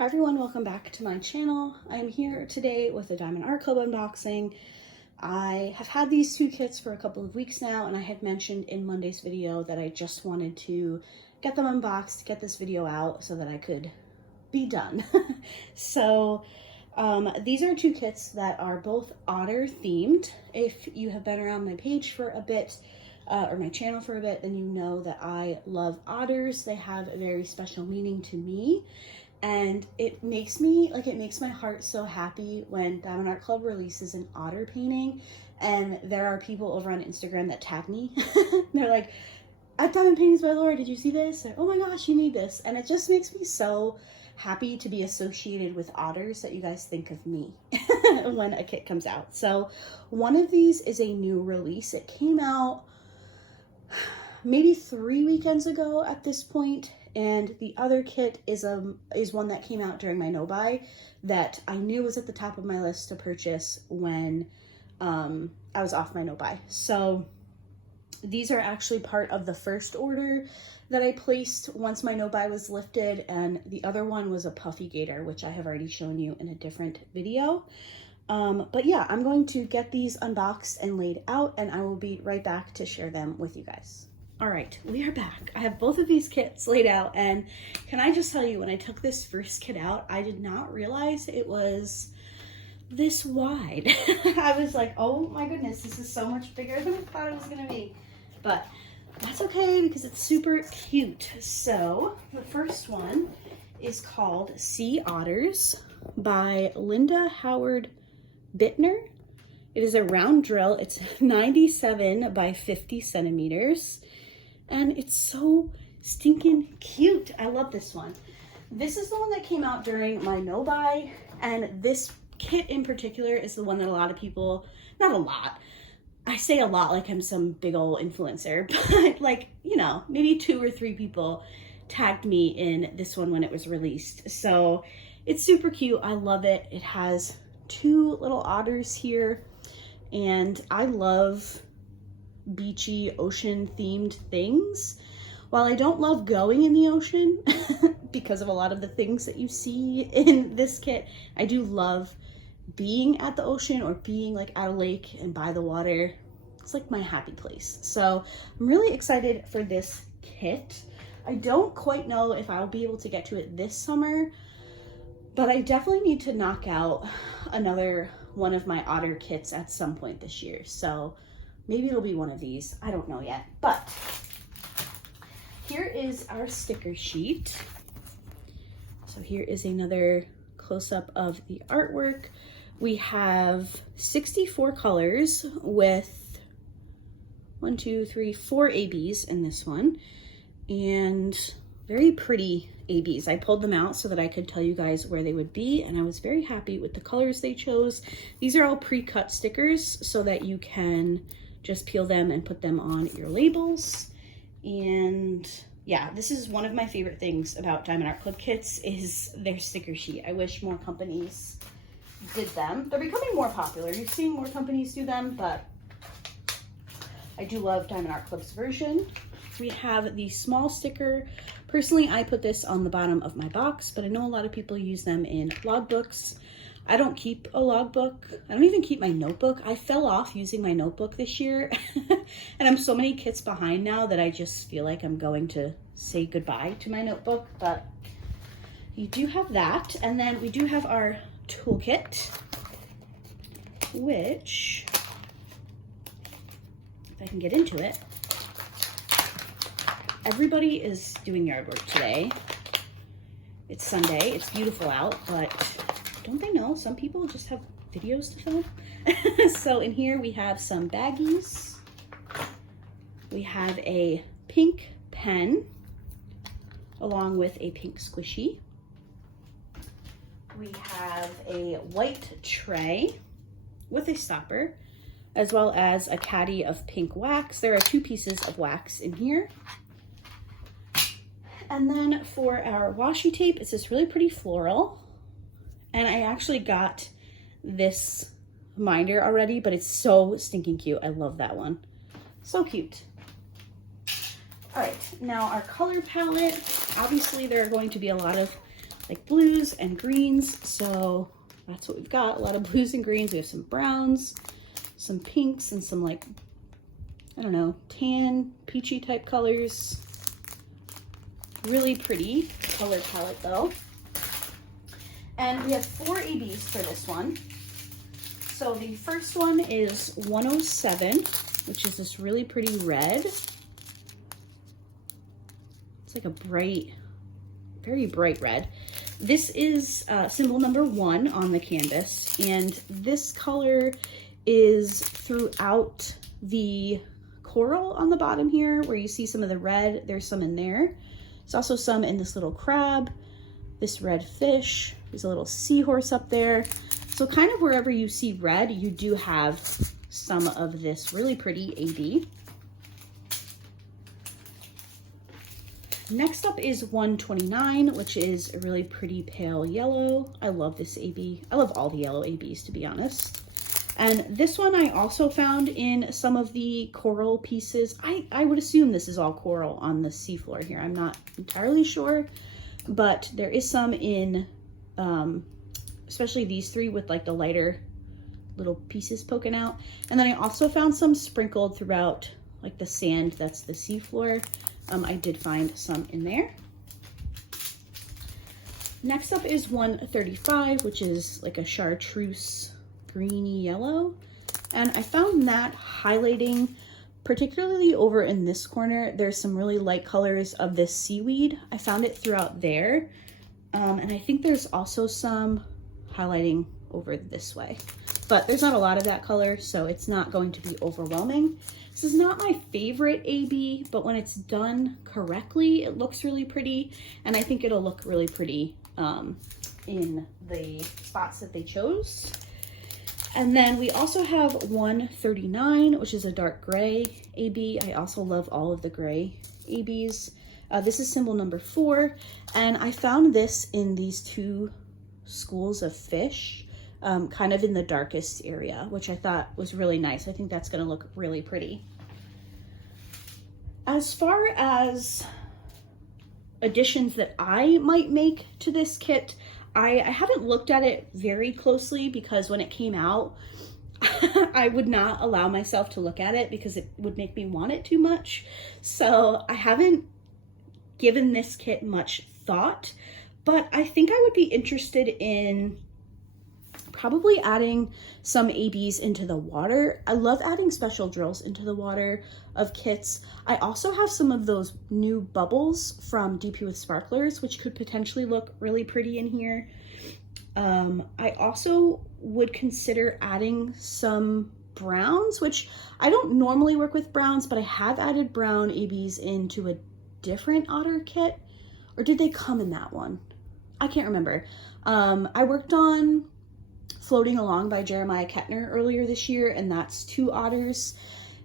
Hi everyone, welcome back to my channel. I'm here today with a Diamond Art Club unboxing. I have had these two kits for a couple of weeks now, and I had mentioned in Monday's video that I just wanted to get them unboxed, get this video out so that I could be done. So these are two kits that are both Otter themed. If you have been around my page for a bit, or my channel for a bit, then you know that I love otters. They have a very special meaning to me. And it makes my heart so happy when Diamond Art Club releases an otter painting, and there are people over on Instagram that tag me. They're like, at Diamond Paintings by Laura, did you see this? Or, oh my gosh, you need this. And it just makes me so happy to be associated with otters that you guys think of me when a kit comes out. So one of these is a new release. It came out maybe 3 weekends ago at this point. And the other kit is one that came out during my no-buy that I knew was at the top of my list to purchase when I was off my no-buy. So these are actually part of the first order that I placed once my no-buy was lifted, and the other one was a puffy gator, which I have already shown you in a different video. But yeah, I'm going to get these unboxed and laid out, and I will be right back to share them with you guys. All right, we are back. I have both of these kits laid out, and can I just tell you, when I took this first kit out, I did not realize it was this wide. I was like, oh my goodness, this is so much bigger than I thought it was gonna be. But that's okay because it's super cute. So the first one is called Sea Otters by Linda Howard Bittner. It is a round drill. It's 97 by 50 centimeters. And it's so stinking cute. I love this one. This is the one that came out during my no-buy, and this kit in particular is the one that a lot of people, not a lot, I say a lot like I'm some big old influencer, but like, you know, maybe 2 or 3 people tagged me in this one when it was released. So it's super cute. I love it. It has 2 little otters here, and I love beachy ocean themed things. While I don't love going in the ocean because of a lot of the things that you see in this kit, I do love being at the ocean or being like at a lake and by the water. It's like my happy place. So I'm really excited for this kit. I don't quite know if I'll be able to get to it this summer, but I definitely need to knock out another one of my otter kits at some point this year. So maybe it'll be one of these. I don't know yet. But here is our sticker sheet. So here is another close-up of the artwork. We have 64 colors with 1, 2, 3, 4 ABs in this one. And very pretty ABs. I pulled them out so that I could tell you guys where they would be, and I was very happy with the colors they chose. These are all pre-cut stickers so that you can just peel them and put them on your labels. And yeah, this is one of my favorite things about Diamond Art Club kits is their sticker sheet. I wish more companies did them. They're becoming more popular. You're seeing more companies do them, but I do love Diamond Art Club's version. We have the small sticker. Personally, I put this on the bottom of my box, but I know a lot of people use them in logbooks. I don't keep a logbook. I don't even keep my notebook. I fell off using my notebook this year, and I'm so many kits behind now that I just feel like I'm going to say goodbye to my notebook. But you do have that, and then we do have our toolkit, which, if I can get into it, everybody is doing yard work today. It's Sunday. It's beautiful out, but don't they know some people just have videos to film? So in here we have some baggies. We have a pink pen along with a pink squishy. We have a white tray with a stopper, as well as a caddy of pink wax. There are 2 pieces of wax in here. And then for our washi tape, it's this really pretty floral. And I actually got this binder already, but it's so stinking cute. I love that one. So cute. All right, now our color palette. Obviously, there are going to be a lot of like blues and greens. So that's what we've got, a lot of blues and greens. We have some browns, some pinks, and some like, I don't know, tan, peachy type colors. Really pretty color palette though. And we have 4 ABs for this one. So the first one is 107, which is this really pretty red. It's like a bright, very bright red. This is symbol number 1 on the canvas, and this color is throughout the coral on the bottom here, where you see some of the red. There's some in there. There's also some in this little crab, this red fish. There's a little seahorse up there. So kind of wherever you see red, you do have some of this really pretty AB. Next up is 129, which is a really pretty pale yellow. I love this AB. I love all the yellow ABs, to be honest. And this one I also found in some of the coral pieces. I would assume this is all coral on the seafloor here. I'm not entirely sure, but there is some in, especially these 3 with like the lighter little pieces poking out. And then I also found some sprinkled throughout like the sand that's the seafloor. I did find some in there. Next up is 135, which is like a chartreuse greeny yellow. And I found that highlighting, particularly over in this corner, there's some really light colors of this seaweed. I found it throughout there. And I think there's also some highlighting over this way, but there's not a lot of that color, so it's not going to be overwhelming. This is not my favorite AB, but when it's done correctly, it looks really pretty, and I think it'll look really pretty in the spots that they chose. And then we also have 139, which is a dark gray AB. I also love all of the gray ABs. This is symbol number 4, and I found this in these 2 schools of fish, kind of in the darkest area, which I thought was really nice. I think that's going to look really pretty. As far as additions that I might make to this kit, I haven't looked at it very closely because when it came out, I would not allow myself to look at it because it would make me want it too much. So I haven't given this kit much thought, but I think I would be interested in probably adding some ABs into the water. I love adding special drills into the water of kits. I also have some of those new bubbles from DP with Sparklers, which could potentially look really pretty in here. I also would consider adding some browns, which I don't normally work with browns, but I have added brown ABs into a different Otter kit. Or did they come in that one? I can't remember. I worked on Floating Along by Jeremiah Kettner earlier this year, and that's 2 Otters.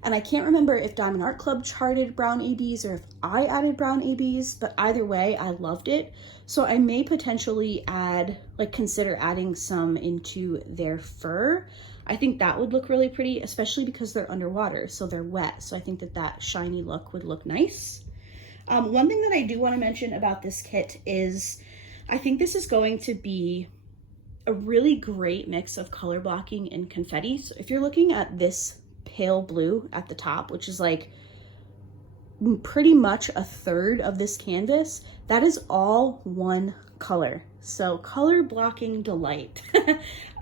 And I can't remember if Diamond Art Club charted brown ABs or if I added brown ABs, but either way, I loved it. So I may potentially consider adding some into their fur. I think that would look really pretty, especially because they're underwater, so they're wet. So I think that that shiny look would look nice. One thing that I do want to mention about this kit is I think this is going to be a really great mix of color blocking and confetti. So if you're looking at this pale blue at the top, which is like pretty much a third of this canvas, that is all one color. So color blocking delight.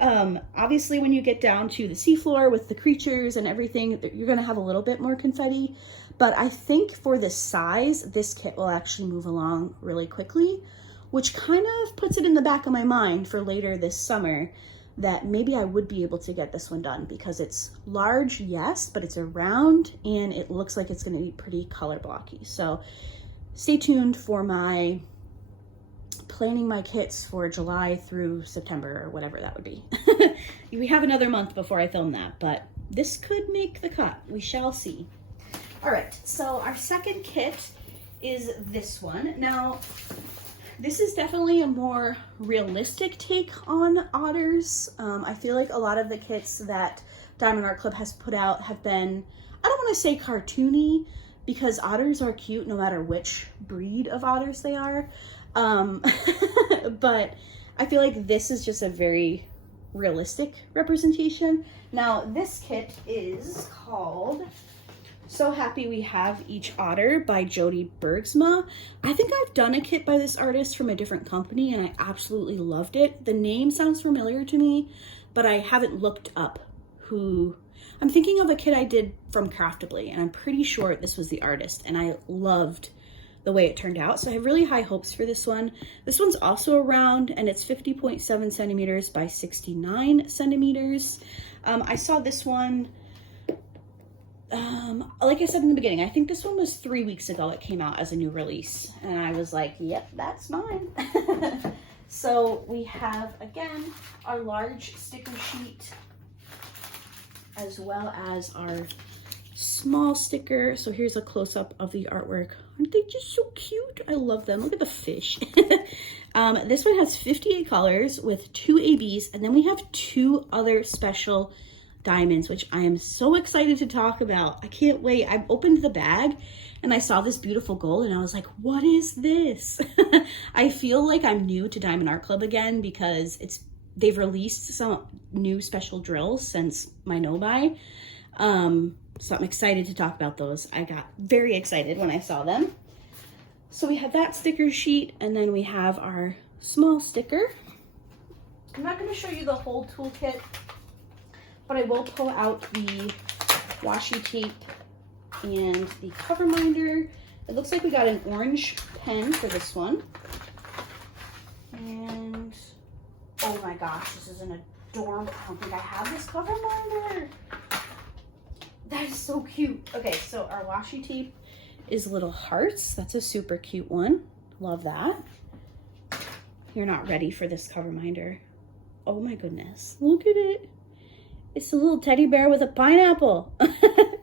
Obviously when you get down to the seafloor with the creatures and everything, you're gonna have a little bit more confetti, but I think for this size, this kit will actually move along really quickly, which kind of puts it in the back of my mind for later this summer that maybe I would be able to get this one done because it's large, yes, but it's around and it looks like it's gonna be pretty color blocky. So stay tuned for my planning my kits for July through September or whatever that would be. We have another month before I film that, but this could make the cut. We shall see. All right, so our second kit is this one. Now, this is definitely a more realistic take on otters. I feel like a lot of the kits that Diamond Art Club has put out have been, I don't want to say cartoony, because otters are cute no matter which breed of otters they are. But I feel like this is just a very realistic representation. Now, this kit is called So Happy We Have Each Otter by Jody Bergsma. I think I've done a kit by this artist from a different company and I absolutely loved it. The name sounds familiar to me, but I haven't looked up who. I'm thinking of a kit I did from Craftably and I'm pretty sure this was the artist and I loved the way it turned out. So I have really high hopes for this one. This one's also a round and it's 50.7 centimeters by 69 centimeters. I saw this one, like I said in the beginning, I think this one was 3 weeks ago it came out as a new release. And I was like, yep, that's mine. So we have, again, our large sticker sheet as well as our small sticker. So here's a close-up of the artwork. Aren't they just so cute? I love them. Look at the fish. This one has 58 colors with 2 ABs, and then we have 2 other special diamonds, which I am so excited to talk about. I can't wait. I opened the bag and I saw this beautiful gold and I was like, what is this? I feel like I'm new to Diamond Art Club again because they've released some new special drills since my no-buy. So I'm excited to talk about those. I got very excited when I saw them. So we have that sticker sheet and then we have our small sticker. I'm not going to show you the whole toolkit, but I will pull out the washi tape and the cover minder. It looks like we got an orange pen for this one. And oh my gosh, this is an adorable. I don't think I have this cover minder. That is so cute. Okay, so our washi tape is little hearts. That's a super cute one. Love that. You're not ready for this cover minder. Oh my goodness, look at it. It's a little teddy bear with a pineapple.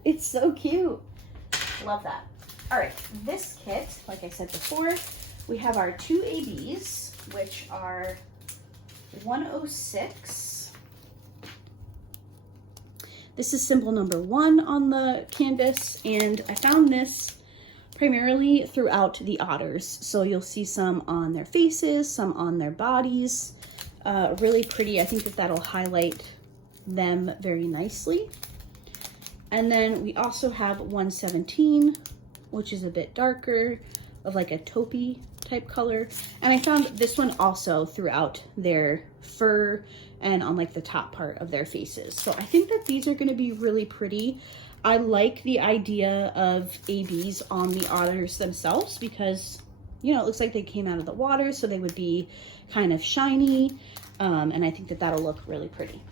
It's so cute. Love that. All right, this kit, like I said before, we have our 2 ABs, which are 106. This is symbol number 1 on the canvas, and I found this primarily throughout the otters. So you'll see some on their faces, some on their bodies. Really pretty. I think that that'll highlight them very nicely. And then we also have 117, which is a bit darker, of like a taupey type color. And I found this one also throughout their fur and on like the top part of their faces. So I think that these are going to be really pretty. I like the idea of ABs on the otters themselves because, you know, it looks like they came out of the water, so they would be kind of shiny. And I think that that'll look really pretty.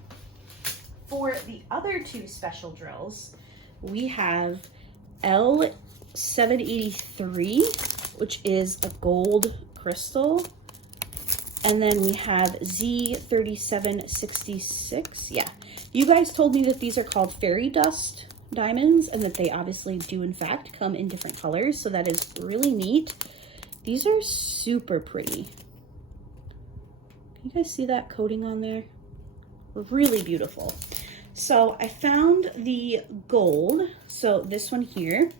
For the other 2 special drills, we have L783, which is a gold crystal. And then we have Z3766. Yeah, you guys told me that these are called fairy dust diamonds and that they obviously do in fact come in different colors. So that is really neat. These are super pretty. Can you guys see that coating on there? Really beautiful. So I found the gold. So this one here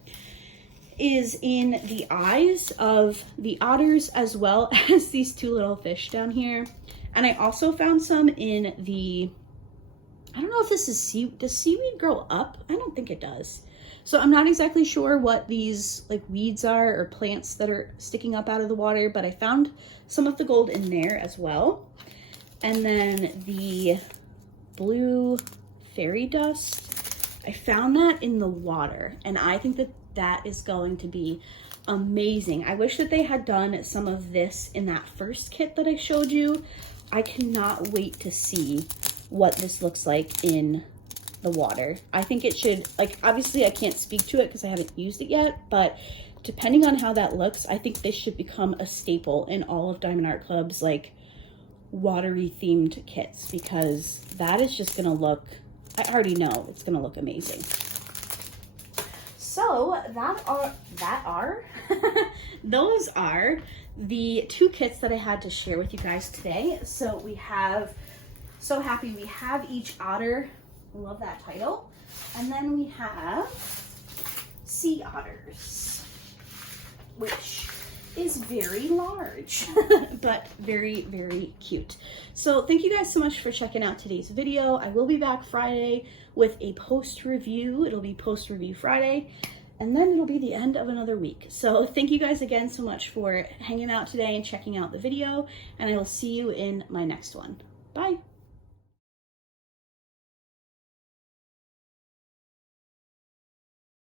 is in the eyes of the otters as well as these 2 little fish down here. And I also found some in the, I don't know if this is does seaweed grow up? I don't think it does. So I'm not exactly sure what these like weeds are or plants that are sticking up out of the water, but I found some of the gold in there as well. And then the blue fairy dust, I found that in the water, and I think that that is going to be amazing. I wish that they had done some of this in that first kit that I showed you. I cannot wait to see what this looks like in the water. I think it should, like, obviously I can't speak to it because I haven't used it yet, but depending on how that looks, I think this should become a staple in all of Diamond Art Club's like watery themed kits, because that is just gonna look, I already know it's gonna look amazing. So those are the 2 kits that I had to share with you guys today. So we have So Happy We Have Each Otter. I love that title. And then we have Sea Otters, which is very large, but very, very cute. So thank you guys so much for checking out today's video. I will be back Friday with a post review. It'll be post review Friday, and then it'll be the end of another week. So thank you guys again so much for hanging out today and checking out the video, and I will see you in my next one. Bye.